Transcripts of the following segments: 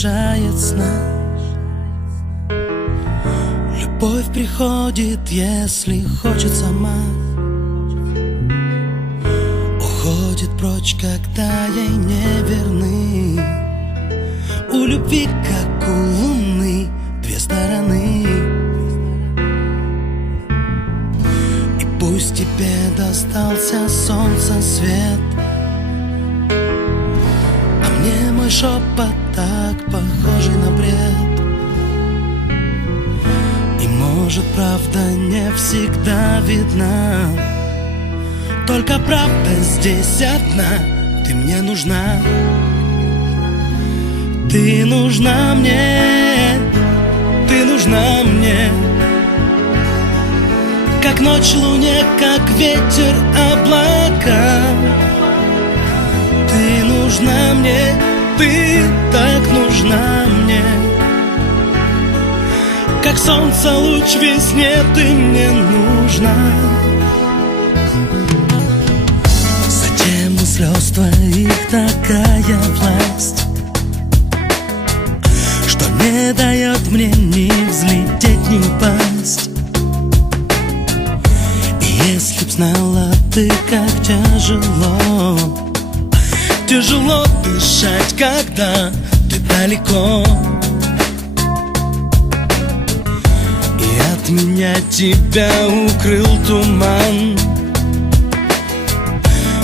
лишает сна. Любовь приходит, если хочет сама, уходит прочь, когда ей не верны. У любви, как у луны, две стороны. И пусть тебе достался солнца свет, а мне мой шепот так похожий на бред. И может, правда не всегда видна, только правда здесь одна. Ты мне нужна, ты нужна мне, ты нужна мне. Как ночь луне, как ветер облака. Ты нужна мне, ты так нужна мне. Как солнце луч весне, ты мне нужна. Затем у слез твоих такая власть, что не дает мне ни взлететь, ни упасть. И если б знала ты, как тяжело, тяжело дышать, когда ты далеко. И от меня тебя укрыл туман,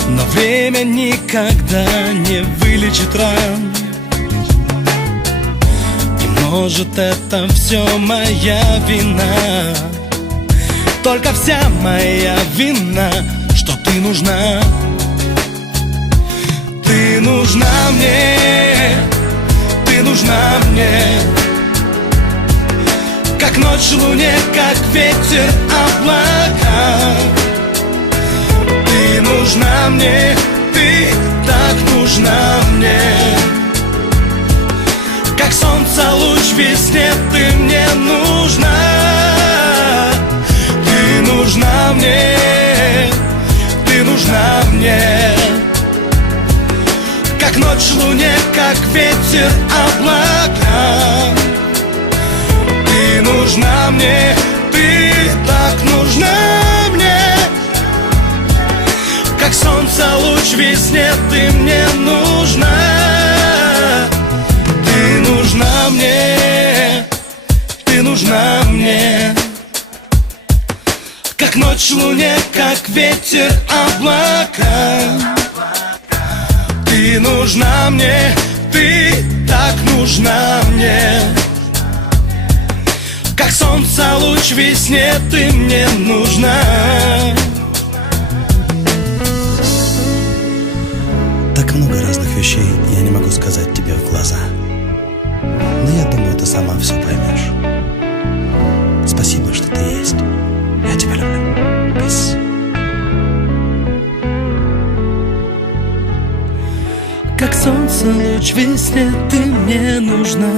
но время никогда не вылечит ран. Может, это все моя вина, только вся моя вина, что ты нужна. Ты нужна мне, ты нужна мне. Как ночь луне, как ветер облака. Ты нужна мне, ты так нужна мне. Как солнце луч весне, ты мне нужна. Ты нужна мне, ты нужна мне. Как ночь луне, как ветер облака. Ты нужна мне, ты так нужна мне. Как солнце луч весне, ты мне нужна. Ты нужна мне, ты нужна мне. Как ночь луне, как ветер облака. Ты нужна мне, ты так нужна мне. Как солнце луч весне, ты мне нужна. Так много разных вещей я не могу сказать тебе в глаза, но я думаю, ты сама все поймешь. Спасибо, что ты есть. Я тебя люблю. Peace. Как солнце луч весне, ты мне нужна.